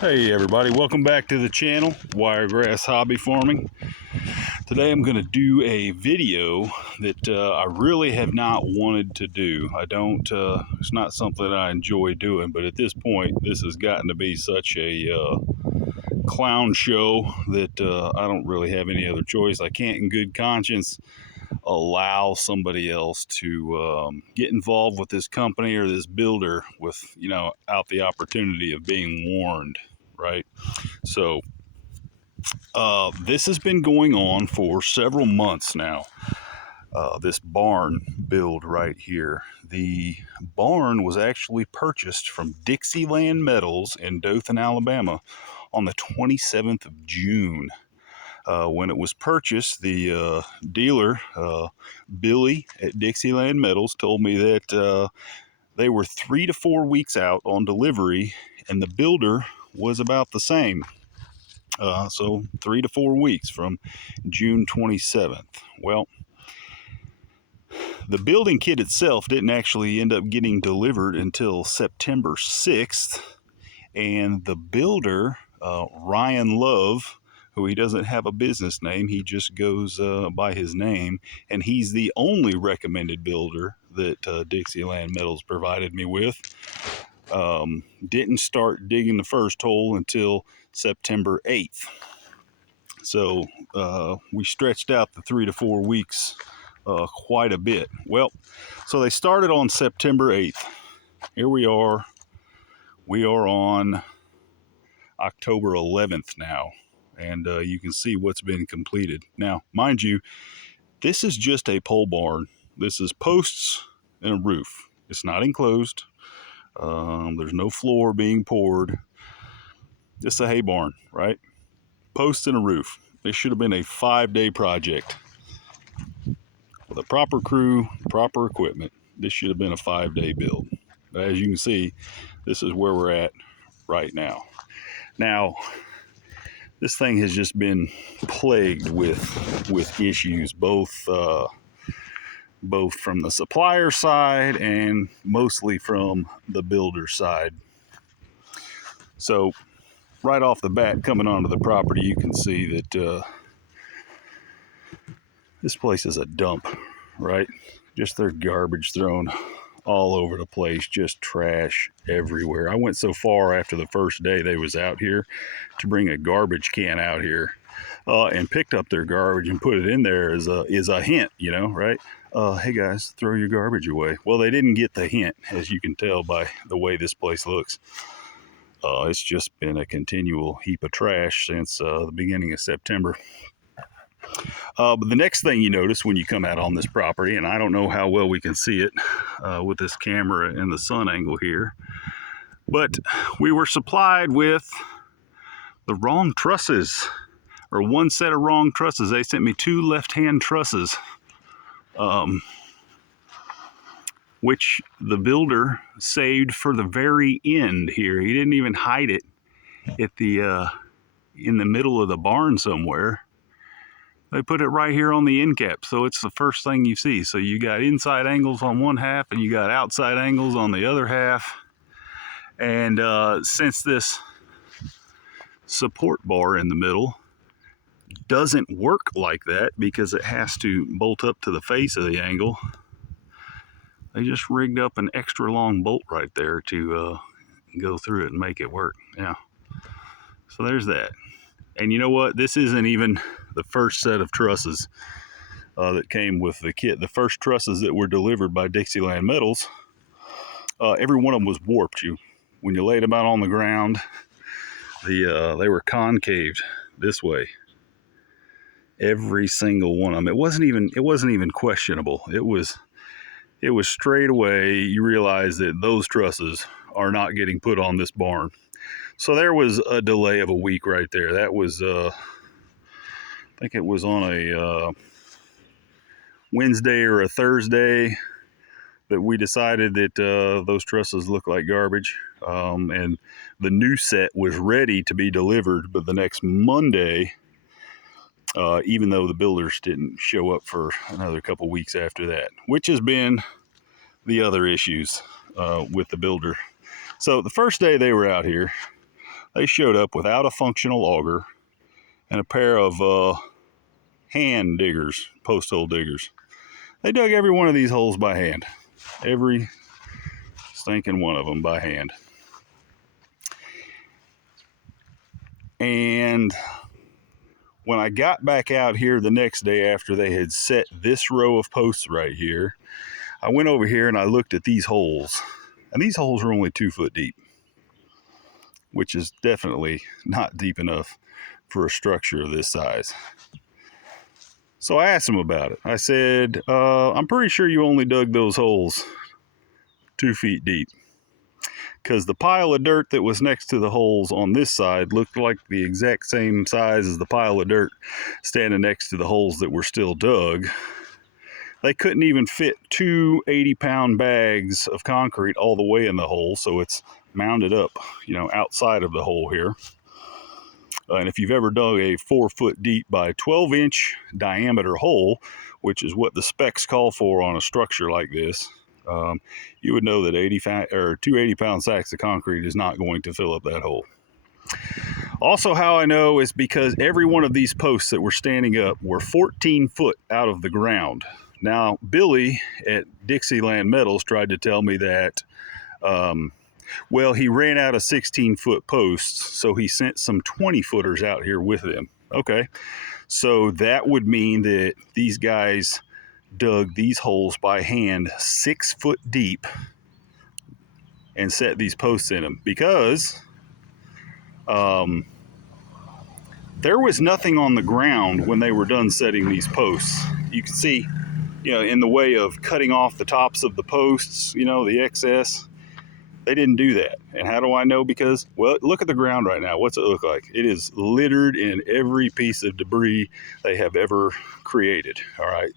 Hey everybody, welcome back to the channel, Wiregrass Hobby Farming. Today I'm going to do a video that I really have not wanted to do. It's not something that I enjoy doing, but at this point this has gotten to be such a clown show that I don't really have any other choice. I can't in good conscience allow somebody else to get involved with this company or this builder without the opportunity of being warned, right? So this has been going on for several months now. This barn build right here. The barn was actually purchased from Dixieland Metals in Dothan, Alabama on the 27th of June. When it was purchased, the dealer, Billy at Dixieland Metals, told me that they were 3 to 4 weeks out on delivery, and the builder was about the same. So 3 to 4 weeks from June 27th. Well, the building kit itself didn't actually end up getting delivered until September 6th, and the builder, Ryan Love, who he doesn't have a business name, he just goes by his name, and he's the only recommended builder that Dixieland Metals provided me with, didn't start digging the first hole until September 8th. So we stretched out the 3 to 4 weeks quite a bit. Well, so they started on September 8th. Here we are. We are on October 11th now, and you can see what's been completed. Now, mind you, this is just a pole barn. This is posts and a roof. It's not enclosed. There's no floor being poured. It's a hay barn, right? Posts and a roof. This should have been a 5-day project. With a proper crew, proper equipment, this should have been a 5-day build. But as you can see, this is where we're at right now. Now, this thing has just been plagued with issues, both from the supplier side and mostly from the builder side. So right off the bat, coming onto the property, you can see that this place is a dump, right? Just their garbage thrown all over the place, just trash everywhere. I went so far after the first day they was out here to bring a garbage can out here and picked up their garbage and put it in there as a hint, right? Hey guys, throw your garbage away. Well, they didn't get the hint, as you can tell by the way this place looks. It's just been a continual heap of trash since the beginning of September. But the next thing you notice when you come out on this property, and I don't know how well we can see it with this camera and the sun angle here, but we were supplied with the wrong trusses, or one set of wrong trusses. They sent me 2 left-hand trusses, which the builder saved for the very end here. He didn't even hide it at in the middle of the barn somewhere. They put it right here on the end cap, so it's the first thing you see. So you got inside angles on one half and you got outside angles on the other half. And since this support bar in the middle doesn't work like that because it has to bolt up to the face of the angle, they just rigged up an extra long bolt right there to go through it and make it work. Yeah. So there's that. And you know what? This isn't even the first set of trusses that came with the kit. The first trusses that were delivered by Dixieland Metals, every one of them was warped. When you laid them out on the ground, they were concaved this way. Every single one of them. It wasn't even questionable. It was straight away. You realize that those trusses are not getting put on this barn. So there was a delay of a week right there. That was, I think it was on a Wednesday or a Thursday that we decided that those trusses looked like garbage. And the new set was ready to be delivered, but the next Monday, even though the builders didn't show up for another couple weeks after that, which has been the other issues with the builder. So the first day they were out here, They showed up without a functional auger and a pair of hand diggers, post hole diggers. They dug every one of these holes by hand. Every stinking one of them by hand. And when I got back out here the next day after they had set this row of posts right here, I went over here and I looked at these holes. And these holes are only 2 foot deep, which is definitely not deep enough for a structure of this size. So I asked them about it. I said, I'm pretty sure you only dug those holes 2 feet deep, because the pile of dirt that was next to the holes on this side looked like the exact same size as the pile of dirt standing next to the holes that were still dug. They couldn't even fit 2 80-pound bags of concrete all the way in the hole, so it's mounded up, outside of the hole here. And if you've ever dug a 4 foot deep by 12-inch diameter hole, which is what the specs call for on a structure like this, you would know that 2 80-pound sacks of concrete is not going to fill up that hole. Also, how I know is because every one of these posts that were standing up were 14 foot out of the ground. Now, Billy at Dixieland Metals tried to tell me that, he ran out of 16-foot posts, so he sent some 20-footers out here with him. Okay, so that would mean that these guys dug these holes by hand 6 foot deep and set these posts in them, because there was nothing on the ground when they were done setting these posts. You can see, in the way of cutting off the tops of the posts, the excess. They didn't do that. And how do I know? Because, look at the ground right now. What's it look like? It is littered in every piece of debris they have ever created. All right.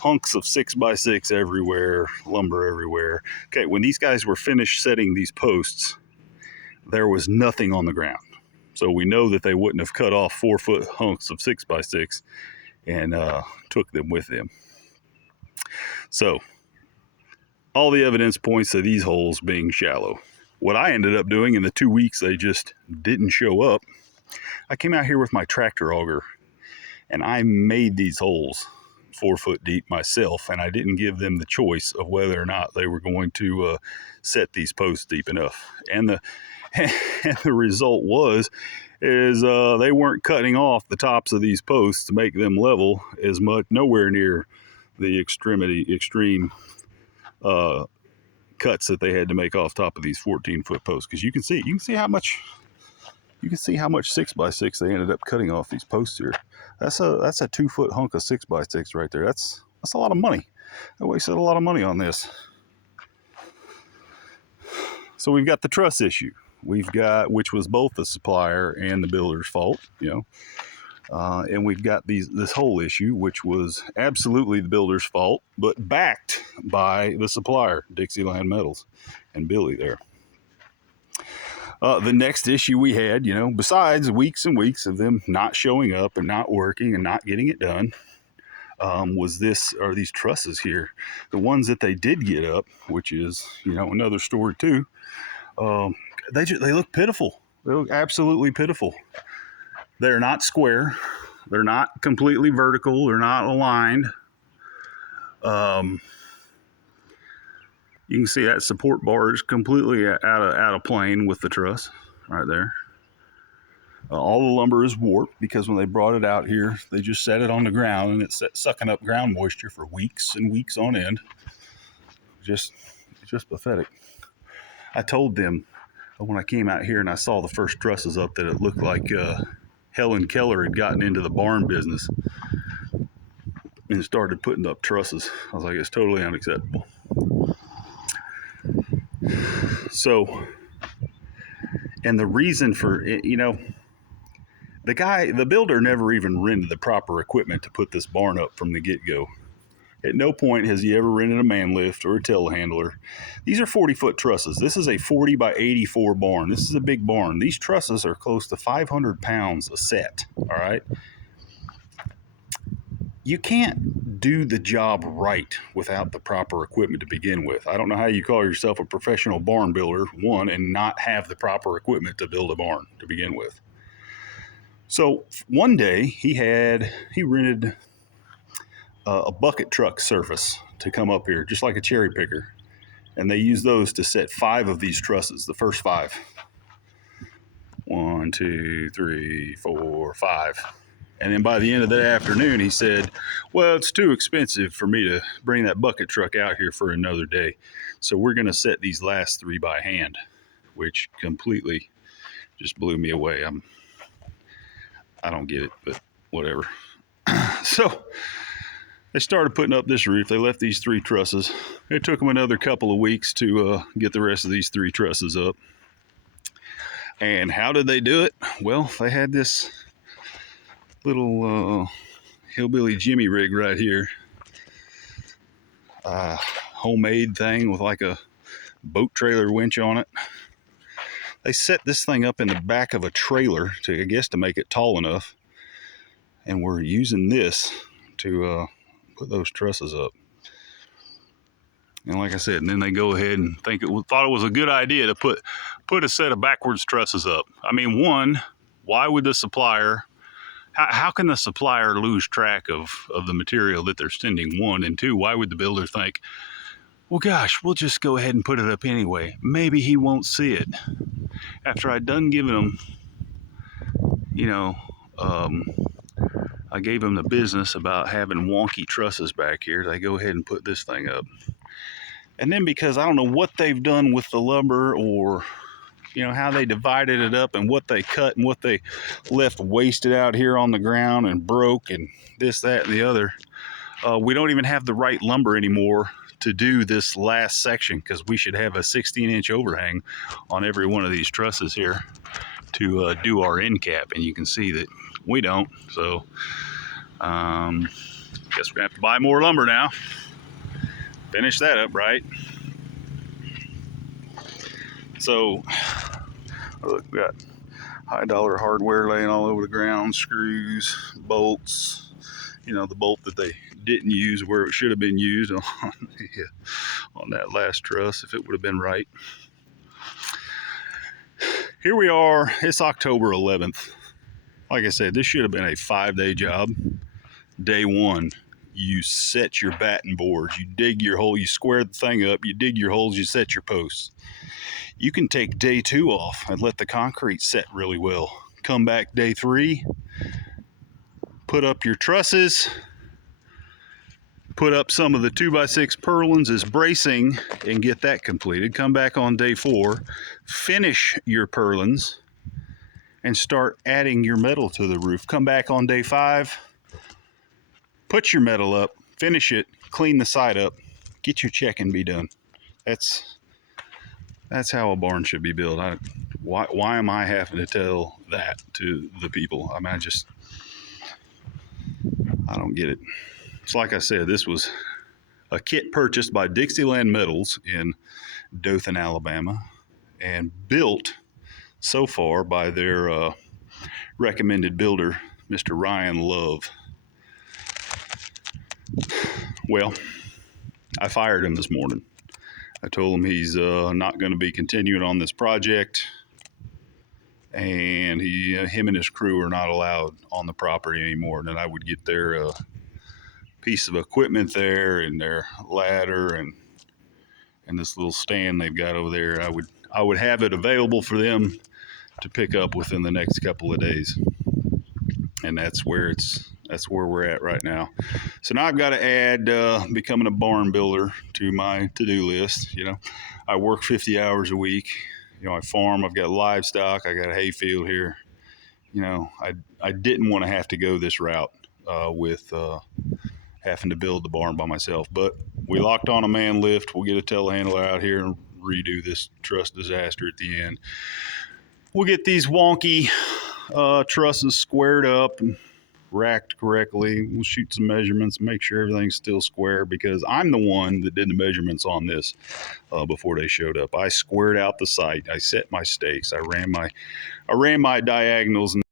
Hunks of 6x6 everywhere, lumber everywhere. Okay, when these guys were finished setting these posts, there was nothing on the ground. So we know that they wouldn't have cut off 4 foot hunks of 6x6 and took them with them. So all the evidence points to these holes being shallow. What I ended up doing in the 2 weeks they just didn't show up, I came out here with my tractor auger and I made these holes 4 foot deep myself, and I didn't give them the choice of whether or not they were going to set these posts deep enough. And the result is they weren't cutting off the tops of these posts to make them level as much, nowhere near the extreme cuts that they had to make off top of these 14-foot posts. Because you can see how much 6x6 they ended up cutting off these posts here. That's a 2 foot hunk of 6x6 right there. That's a lot of money. They wasted a lot of money on this. So we've got the truss issue. Which was both the supplier and the builder's fault, and we've got this whole issue, which was absolutely the builder's fault, but backed by the supplier, Dixieland Metals, and Billy there. The next issue we had, besides weeks and weeks of them not showing up and not working and not getting it done, was these trusses here. The ones that they did get up, which is, another story too. They look pitiful. They look absolutely pitiful. They're not square. They're not completely vertical. They're not aligned. You can see that support bar is completely out of plane with the truss right there. All the lumber is warped because when they brought it out here, they just set it on the ground and it's sucking up ground moisture for weeks and weeks on end. It's just pathetic. I told them when I came out here and I saw the first trusses up that it looked like Helen Keller had gotten into the barn business and started putting up trusses. I was like, it's totally unacceptable. So, and the reason for it, the builder never even rented the proper equipment to put this barn up from the get-go. At no point has he ever rented a man lift or a telehandler. These are 40-foot trusses. This is a 40 by 84 barn. This is a big barn. These trusses are close to 500 pounds a set, all right? you can't do the job right without the proper equipment to begin with. I don't know how you call yourself a professional barn builder, one, and not have the proper equipment to build a barn to begin with. So one day he rented a bucket truck surface to come up here, just like a cherry picker. And they use those to set 5 of these trusses, the first 5. 1, 2, 3, 4, 5. And then by the end of the afternoon, he said, well, it's too expensive for me to bring that bucket truck out here for another day. So we're going to set these last 3 by hand, which completely just blew me away. I don't get it, but whatever. So they started putting up this roof. They left these 3 trusses. It took them another couple of weeks to get the rest of these 3 trusses up. And how did they do it? Well, they had this little hillbilly Jimmy rig right here. Homemade thing with like a boat trailer winch on it. They set this thing up in the back of a trailer to, I guess, to make it tall enough. And we're using this to put those trusses up. And like I said, and then they go ahead and thought it was a good idea to put a set of backwards trusses up. I mean, one, why would the supplier, how can the supplier lose track of the material that they're sending, one? And two, why would the builder think, well, gosh, we'll just go ahead and put it up anyway. Maybe he won't see it. After I'd done giving him, I gave him the business about having wonky trusses back here. They go ahead and put this thing up. And then because I don't know what they've done with the lumber, or how they divided it up and what they cut and what they left wasted out here on the ground and broke and this, that, and the other. We don't even have the right lumber anymore to do this last section, because we should have a 16-inch overhang on every one of these trusses here to do our end cap, and you can see that we don't. So guess we're gonna have to buy more lumber now. Finish that up right. So look, we got high dollar hardware laying all over the ground, screws, bolts, the bolt that they didn't use where it should have been used on that last truss, if it would have been right. Here we are, it's October 11th. Like I said, this should have been a 5-day job. Day 1, you set your batting boards, you dig your hole, you square the thing up, you dig your holes, you set your posts. You can take day 2 off and let the concrete set really well. Come back day 3, put up your trusses, put up some of the 2x6 purlins as bracing and get that completed. Come back on day 4, finish your purlins and start adding your metal to the roof. Come back on day 5, put your metal up, finish it, clean the side up, get your check and be done. That's how a barn should be built. Why am I having to tell that to the people? I mean, I don't get it. It's like I said, this was a kit purchased by Dixieland Metals in Dothan, Alabama, and built so far by their recommended builder, Mr. Ryan Love. Well, I fired him this morning. I told him he's not going to be continuing on this project, and him and his crew are not allowed on the property anymore. And then I would get their piece of equipment there and their ladder and this little stand they've got over there. I would have it available for them to pick up within the next couple of days, and that's where we're at right now. So now I've got to add becoming a barn builder to my to-do list. I work 50 hours a week. I farm. I've got livestock. I got a hay field here. I didn't want to have to go this route with having to build the barn by myself, but we locked on a man lift. We'll get a telehandler out here and redo this truss disaster at the end. We'll get these wonky trusses squared up and racked correctly. We'll shoot some measurements, make sure everything's still square, because I'm the one that did the measurements on this before they showed up. I squared out the site. I set my stakes. I ran my diagonals. And